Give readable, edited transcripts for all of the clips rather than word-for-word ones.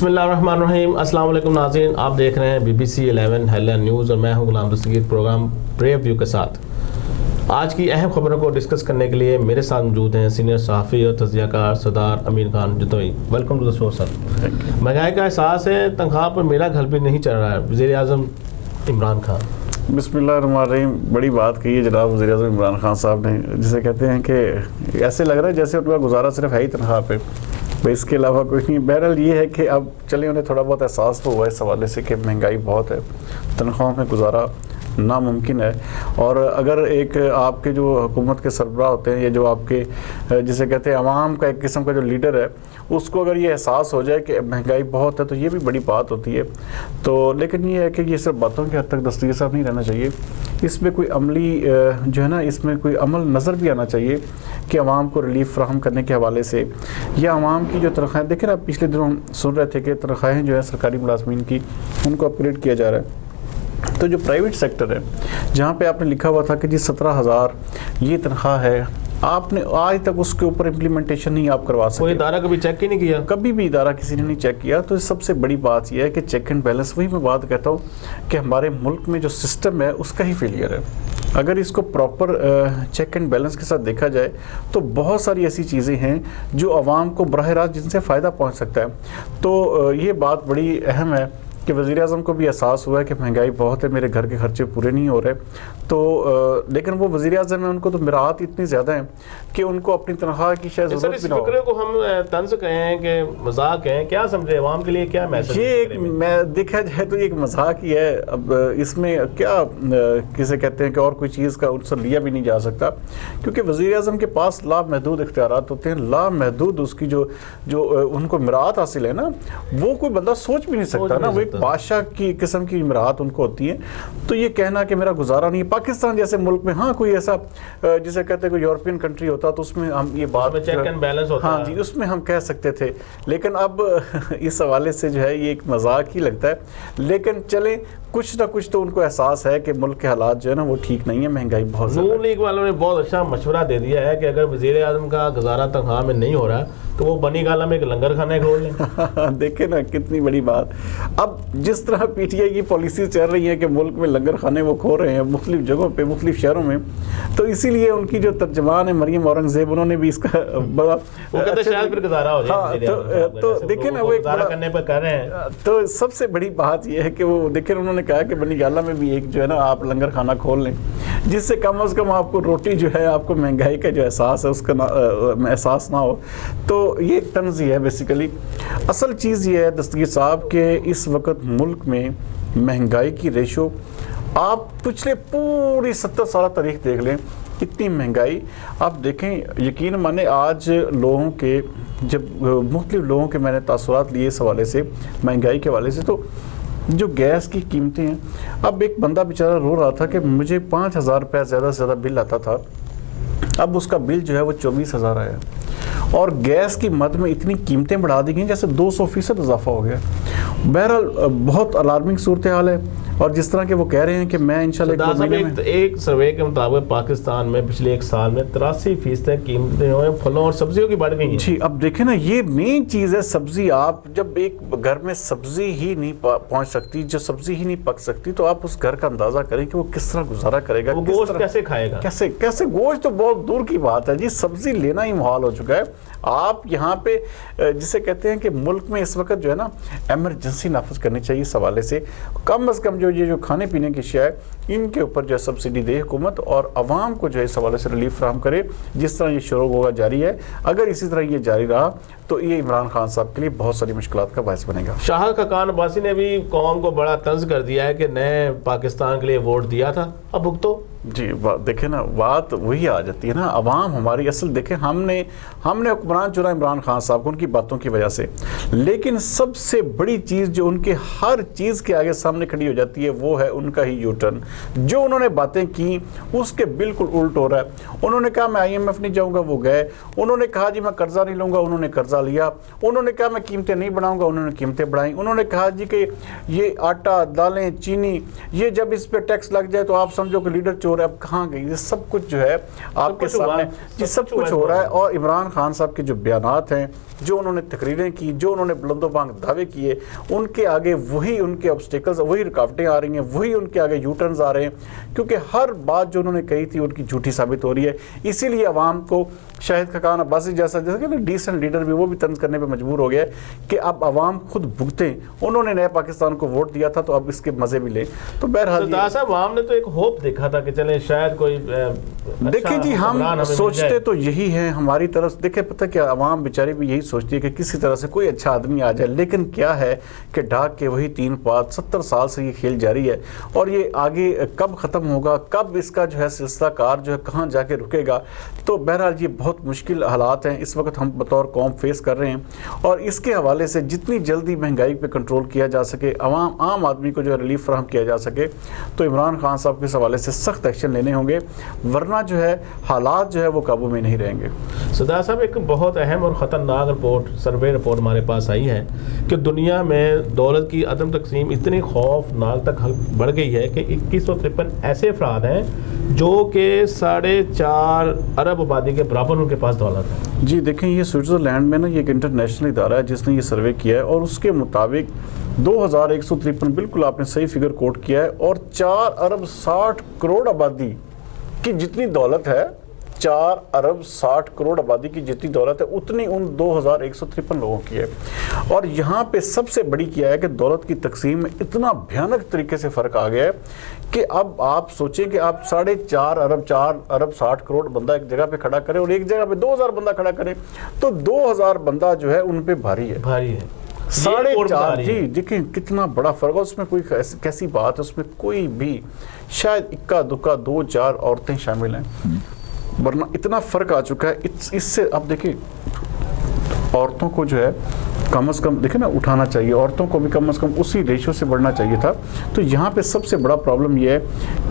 बिस्मिल्लाहिर्रहमानिर्रहीम। अस्सलाम वालेकुम नाज़रीन, आप देख रहे हैं BBC 11 हेडलाइन न्यूज़ और मैं हूं गुलाम दस्तगीर प्रोग्राम ब्रेव व्यू के साथ। आज की अहम खबरों को डिस्कस करने के लिए मेरे साथ मौजूद हैं सीनियर सहाफ़ी और तज़कियाकार Sardar Amin Khan Jatoi. Welcome to the show sir. महंगाई का एहसास है, तनख्वाह पर मेरा घर भी नहीं चल रहा है, वज़ीर आज़म इमरान खान। बिस्मिल्लाहिर्रहमानिर्रहीम। बड़ी बात कही है जनाब वज़ीर आज़म इमरान खान साहब ने, जिसे कहते हैं कि ऐसे लग रहा है जैसे उनका गुजारा सिर्फ है ही तनख्वाह पे, भाई इसके अलावा कुछ नहीं। बहरहाल ये है कि अब चले उन्हें थोड़ा बहुत एहसास तो हुआ इस हवाले से कि महंगाई बहुत है, तनख्वाहों में गुजारा नामुमकिन है। और अगर एक आपके जो हुकूमत के सरबराह होते हैं, ये जो आपके जिसे कहते हैं अवाम का एक किस्म का जो लीडर है, उसको अगर ये एहसास हो जाए कि महंगाई बहुत है तो ये भी बड़ी बात होती है। तो लेकिन ये है कि ये सिर्फ बातों के हद तक दस्तगीर साहब नहीं रहना चाहिए, इसमें कोई अमली जो है ना, इसमें कोई अमल नज़र भी आना चाहिए कि अवाम को रिलीफ फ्राहम करने के हवाले से, या अवाम की जो तनख्वाहें देखें ना, पिछले दिनों हम सुन रहे थे कि तनख्वाहें जो है सरकारी मुलाजमीन की उनको अपग्रेड किया जा रहा है। तो जो प्राइवेट सेक्टर है, जहाँ पे आपने लिखा हुआ था कि जी 17,000 ये तनख्वाह है, आपने आज तक उसके ऊपर इम्प्लीमेंटेशन नहीं आप करवा सके। कोई इदारा कभी चेक ही नहीं किया, कभी भी इदारा किसी ने नहीं चेक किया। तो सबसे बड़ी बात यह है कि चेक एंड बैलेंस, वही मैं बात कहता हूँ कि हमारे मुल्क में जो सिस्टम है उसका ही फेलियर है। अगर इसको प्रॉपर चेक एंड बैलेंस के साथ देखा जाए तो बहुत सारी ऐसी चीज़ें हैं जो आवाम को बराह रास्त जिनसे फ़ायदा पहुँच सकता है। तो ये बात बड़ी अहम है कि वज़ीर आज़म को भी एहसास हुआ है कि महंगाई बहुत है, मेरे घर के खर्चे पूरे नहीं हो रहे। तो लेकिन वो वज़ीर आज़म है, उनको तो मिरात इतनी ज़्यादा है कि उनको अपनी तनख्वाह की शायद ज़रूरत भी ना हो। फिक्रे को हम तंज कहें कि मजाक है, क्या समझे अवाम के लिए क्या मैसेज? ये एक मैं देखा जाए तो ये एक मजाक ही है। अब इसमें क्या किसे कहते हैं कि और कोई चीज़ का उनसे लिया भी नहीं जा सकता, क्योंकि वज़ीर आज़म के पास लामहदूद इख्तियारात होते हैं, लामहदूद उसकी जो उनको मिरात हासिल है ना, वो कोई बंदा सोच भी नहीं सकता ना। वो एक बादशाह की किस्म की मिरात उनको होती है। तो ये कहना कि मेरा गुजारा नहीं है, पाकिस्तान जैसे मुल्क में हाँ कोई ऐसा जिसे कहते हैं कोई यूरोपियन कंट्री होता तो उसमें हम ये बात चेक एंड बैलेंस होता हाँ जी, उसमें हम कह सकते थे। लेकिन अब इस हवाले से जो है ये एक मजाक ही लगता है। लेकिन चले कुछ ना कुछ तो उनको एहसास है कि मुल्क के हालात जो है ना वो ठीक नहीं है, महंगाई बहुत ज़्यादा। नून लीग वालों ने बहुत अच्छा मशवरा दे दिया है कि अगर वज़ीर आज़म का गुजारा तनख्वाह में नहीं हो रहा तो वो बनी गाला में एक लंगर खाना खोल लें। देखे ना कितनी बड़ी बात। अब जिस तरह PTI की पॉलिसी चल रही है कि मुल्क में लंगर खाने वो खो रहे हैं मुख्तलिफ जगहों पे, मुख्तलिफ शहरों में, तो इसीलिए उनकी जो तर्जमान है मरियम औरंगज़ेब, उन्होंने भी इसका बड़ा वो कहते शायद फिर गुजारा हो जाए। तो देखे ना वो एक गुजारा करने पर कर रहे हैं। तो सबसे बड़ी बात यह है कि वो देखे उन्होंने कहा कि बनी गाला में भी एक जो है ना आप लंगर खाना खोल लें, जिससे कम से कम आपको रोटी जो है, आपको महंगाई का जो एहसास है उसका एहसास ना हो। तो ये एक तंज़ है बेसिकली। असल चीज़ ये है दस्तगीर साहब के इस वक्त मुल्क में महंगाई की रेशो, आप पिछले पूरी 70 साल तारीख देख लें, इतनी महंगाई आप देखें, यकीन माने आज लोगों के जब मुख्तलिफ लोगों के मैंने तासुरात लिए इस हवाले से, महंगाई के हवाले से, तो जो गैस की कीमतें हैं, अब एक बंदा बेचारा रो रहा था कि मुझे 5,000 रुपये ज़्यादा से ज़्यादा बिल आता था, अब उसका बिल जो है वो 24,000 आया। और गैस की मद में इतनी कीमतें बढ़ा दी गई जैसे 200% इजाफा हो गया। बहरहाल बहुत अलार्मिंग सूरत हाल है। और जिस तरह के वो कह रहे हैं कि मैं इंशाल्लाह एक सर्वे के मुताबिक पाकिस्तान में पिछले एक साल में 83% कीमतें फलों और सब्जियों की बढ़ गई हैं। जी, अब देखें ना, ये मेन चीज़ है सब्जी। आप जब एक घर में सब्जी ही नहीं पहुंच सकती, जो सब्जी ही नहीं पक सकती, तो आप उस घर का अंदाजा करें कि वो किस तरह गुजारा करेगा, वो गोश्त कैसे खाएगा, कैसे गोश्त तो बहुत दूर की बात है जी, सब्जी लेना ही मुहाल हो चुका है। आप यहाँ पे जिसे कहते हैं कि मुल्क में इस वक्त जो है ना एमरजेंसी नाफिज करनी चाहिए इस हवाले से, कम से कम जो खाने पीने की अशिया है इनके ऊपर जो है सब्सिडी दे हुकूमत, और आवाम को जो है इस हवाले से रिलीफ फ्राहम करे। जिस तरह ये शुरू होगा जारी है, अगर इसी तरह ये जारी रहा तो ये इमरान खान साहब के लिए बहुत सारी मुश्किलात का बायस बनेगा। शाह खकान अब्बासी ने भी कौम को बड़ा तंज कर दिया है कि नए पाकिस्तान के लिए वोट दिया था, अब भुगतो। जी, देखें ना, बात वही आ जाती है ना, अवाम हमारी असल देखें, हमने हुक्मरान चुना इमरान खान साहब को उनकी बातों की वजह से, लेकिन सबसे बड़ी चीज़ जो उनके हर चीज़ के आगे सामने खड़ी हो जाती है वो है उनका ही यू टर्न। जो उन्होंने बातें की उसके बिल्कुल उल्ट हो रहा है। उन्होंने कहा मैं IMF नहीं जाऊँगा, वो गए। उन्होंने कहा जी मैं कर्जा नहीं लूँगा, उन्होंने कर्जा उठा लिया। उन्होंने कहा मैं कीमतें नहीं बढ़ाऊंगा, उन्होंने कीमतें बढ़ाई। उन्होंने कहा जी कि ये आटा, दालें, चीनी, ये जब इस पे टैक्स लग जाए तो आप समझो कि लीडर चोर है। अब कहाँ गई? ये सब कुछ जो है आपके सामने जी सब कुछ हो रहा है। और इमरान खान साहब के जो बयानात हैं, जो उन्होंने तकरीरें की, जो उन्होंने बुलंदोबांग दावे किए, उनके आगे वही उनके ऑब्स्टिकल्स, वही रुकावटें आ रही हैं, वही उनके आगे यू टर्न्स आ रहे हैं, क्योंकि हर बात जो उन्होंने कही थी उनकी झूठी साबित हो रही है। इसीलिए अवाम को शाहिद खकान अब्बासी जैसा कि डिसेंट लीडर भी वो भी तंज करने पे मजबूर हो गया है कि अब अवाम खुद भुगतें। उन्होंने नए पाकिस्तान को वोट दिया था तो अब इसके मजे भी लें। तो बहरहाल अवाम ने तो एक होप देखा था कि चले शायद कोई देखें जी, हम सोचते तो यही है हमारी तरफ। देखें पता क्या, अवाम बेचारी भी यही सोचती है कि किसी तरह से कोई अच्छा आदमी आ जाए, लेकिन क्या है कि ढाक के वही 3 पात 70 साल से ये खेल जारी है। और ये आगे कब ख़त्म होगा, कब इसका जो है सिलसिला कार जो है कहाँ जाके रुकेगा। तो बहरहाल ये बहुत मुश्किल हालात हैं इस वक्त हम बतौर कौम फेस कर रहे हैं। और इसके हवाले से जितनी जल्दी महंगाई पे कंट्रोल किया जा सके, आम आदमी को जो है रिलीफ फराहम किया जा सके, तो इमरान खान साहब के इस हवाले से सख्त एक्शन लेने होंगे, वरना जो है हालात जो है वो काबू में नहीं रहेंगे। सरदार साहब, एक बहुत अहम और ख़तरनाक रिपोर्ट, सर्वे रिपोर्ट हमारे पास आई है कि दुनिया में दौलत की अदम तकसीम इतनी खौफनाक तक बढ़ गई है कि 2153 ऐसे अफराद हैं जो कि 4.5 अरब आबादी के बराबर उनके पास दौलत है। जी देखें, ये स्विट्ज़रलैंड में ना ये एक इंटरनेशनल इदारा है जिसने ये सर्वे किया है, और उसके मुताबिक 2153, बिल्कुल आपने सही फिगर कोट किया है, और 4 अरब 60 करोड़ आबादी की जितनी दौलत है, 4 अरब 60 करोड़ आबादी की जितनी दौलत है उतनी उन 2153 लोगों की है। और यहाँ पे सबसे बड़ी क्या है कि दौलत की तकसीम में इतना भयानक तरीके से फ़र्क आ गया है कि अब आप सोचें कि आप 4.5 अरब 4 अरब 60 करोड़ बंदा एक जगह पे खड़ा करें और एक जगह पे 2000 बंदा खड़ा करें, तो 2000 बंदा जो है उन पे भारी है। 4.5 जी, देखिए कितना बड़ा फ़र्क है। उसमें कोई कैसी बात है, उसमें कोई भी शायद इक्का दुक्का 2-4 औरतें शामिल हैं, वरना इतना फ़र्क आ चुका है। इससे अब देखिए औरतों को जो है कम से कम देखिए ना उठाना चाहिए, औरतों को भी कम से कम उसी रेशियो से बढ़ना चाहिए था। तो यहाँ पे सबसे बड़ा प्रॉब्लम ये है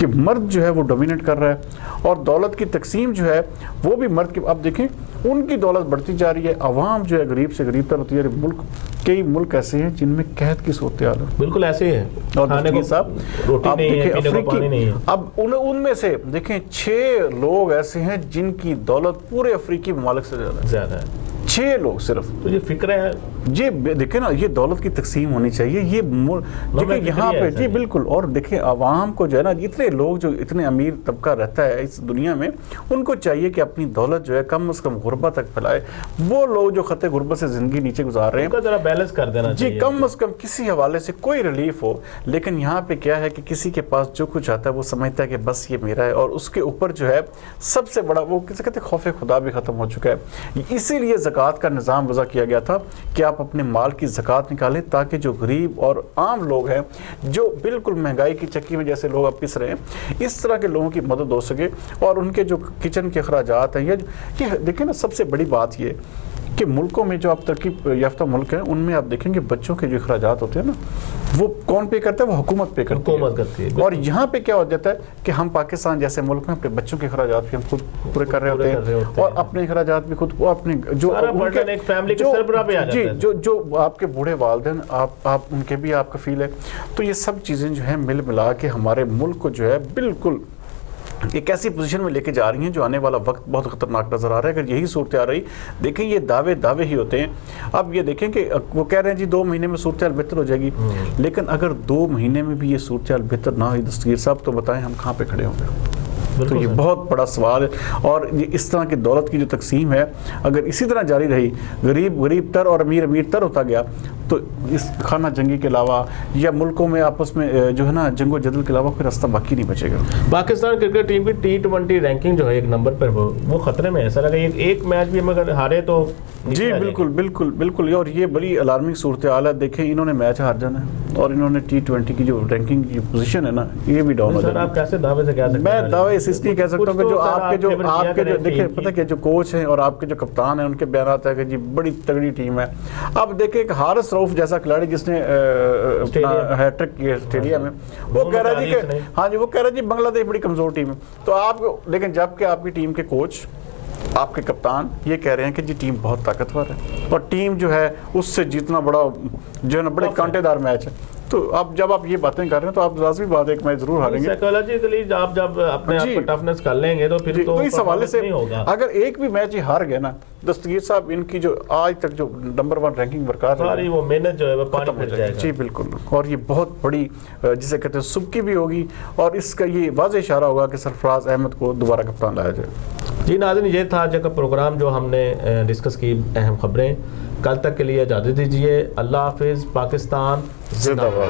कि मर्द जो है वो डोमिनेट कर रहा है, और दौलत की तकसीम जो है वो भी मर्द की। अब देखें उनकी दौलत बढ़ती जा रही है, अवाम जो है गरीब से गरीब तर होती है। मुल्क, कई मुल्क ऐसे हैं जिनमें कहत की सूरत हाल है, बिल्कुल ऐसे ही है। और साहब रोटी नहीं है, पीने को पानी नहीं है। अब उनमें से देखें 6 लोग ऐसे हैं जिनकी दौलत पूरे अफ्रीकी ममालिक से ज़्यादा है। 6 लोग सिर्फ। तो ये फिक्र है जी, देखें ना, ये दौलत की तकसीम होनी चाहिए। ये देखिए यहाँ पे जी बिल्कुल। और देखें आवाम को जो है ना, इतने लोग जो इतने अमीर तबका रहता है इस दुनिया में, उनको चाहिए कि अपनी दौलत जो है कम से कम गुर्बत तक फैलाए। वो लोग जो खते गुर्बत से ज़िंदगी नीचे गुजार रहे हैं, जरा बैलेंस कर देना जी, कम से कम किसी हवाले से कोई रिलीफ हो। लेकिन यहाँ पे क्या है कि किसी के पास जो कुछ आता है वो समझता है कि बस ये मेरा है, और उसके ऊपर जो है सबसे बड़ा वो किसे कहते हैं, खौफ खुदा भी ख़त्म हो चुका है। इसीलिए ज़कात का निज़ाम वज़ा किया गया था कि आप अपने माल की ज़कात निकालें, ताकि जो गरीब और आम लोग हैं, जो बिल्कुल महंगाई की चक्की में जैसे लोग अब पिस रहे हैं, इस तरह के लोगों की मदद हो सके। और उनके जो किचन के अखराजात हैं, ये देखिए ना, सबसे बड़ी बात ये कि मुल्कों में जो आप तरक्की याफ्ता मुल्क हैं, उनमें आप देखेंगे बच्चों के जो अखराजात होते हैं ना, वो कौन पे करता है? वो हुकूमत पे करती है। और यहाँ पे क्या हो जाता है कि हम पाकिस्तान जैसे मुल्क में अपने बच्चों के अखराजात भी हम खुद पूरे कर रहे होते हैं, और अपने अखराजात भी खुद, वो अपने जो आपके बूढ़े वालिदैन, आप उनके भी आप कफील है। तो ये सब चीज़ें जो है मिल मिला के हमारे मुल्क को जो है बिल्कुल एक ऐसी पोजीशन में लेके जा रही हैं जो आने वाला वक्त बहुत खतरनाक नजर आ रहा है। अगर यही सूरत आ रही, देखें ये दावे ही होते हैं। अब ये देखें कि वो कह रहे हैं जी 2 महीने में सूरत बेहतर हो जाएगी, लेकिन अगर 2 महीने में भी ये सूरत बेहतर ना हुई दस्तगीर साहब, तो बताएं हम कहाँ पे खड़े होंगे। तो ये बहुत बड़ा सवाल है। और ये इस तरह की दौलत की जो तकसीम है, अगर इसी तरह जारी रही, गरीब गरीब तर और अमीर अमीर तर होता गया, तो इस खाना जंगी के अलावा या मुल्कों में आपस में जो है ना जंगो जदल के अलावा कोई रास्ता बाकी नहीं बचेगा। पाकिस्तान क्रिकेट टीम की T20 रैंकिंग जो है 1 नंबर पर वो खतरे में है। ऐसा लगा एक मैच भी हम अगर हारे तो जी बिल्कुल। और ये बड़ी अलार्मिंग सूरत हाल है। देखें इन्होंने मैच हार जाना है, और इन्होंने T20 की जो रैंकिंग की पोजीशन है ना, ये भी डाउन हो जाना है। आप कैसे दावे से कह सकते हैं? मैं दावे इसलिए कह सकता हूँ कि जो आपके जो देखिए पता क्या, जो कोच हैं और आपके जो कप्तान हैं, उनके बयान है कि जी बड़ी तगड़ी टीम है। अब देखिए एक हारिस रऊफ जैसा खिलाड़ी जिसने हैट्रिक की ऑस्ट्रेलिया में, वो कह रहा है जी कि हाँ जी, वो कह रहा है जी बांग्लादेश बड़ी कमजोर टीम है। तो आप लेकिन जबकि आपकी टीम के कोच आपके कप्तान ये कह रहे हैं कि जी टीम बहुत ताकतवर है और टीम जो है उससे जीतना बड़ा जो है ना बड़े कांटेदार मैच है। तो अब जब आप ये बातें कर रहे हैं तो आप लाजमी बात है एक मैच जरूर हारेंगे। साइकोलॉजिकली आप जब अपने आप को टफनेस कर लेंगे तो फिर तो इस हवाले से नहीं होगा। अगर एक भी मैच ही हार गए ना दस्तगीर साहब, इनकी जो आज तक जो नंबर 1 रैंकिंग बरकरार सारी वो मेहनत जो है वो पानी फिर जाएगा। जी बिल्कुल, और ये बहुत बड़ी जिसे कहते हैं सुबकी भी होगी और इसका ये वाज़ेह इशारा होगा कि सरफराज अहमद को दोबारा कप्तान लाया जाए। जी नाज़रीन, ये था आज का प्रोग्राम जो हमने डिस्कस की अहम खबरें। कल तक के लिए इजाज़त दीजिए। अल्लाह हाफिज़। पाकिस्तान जिंदाबाद।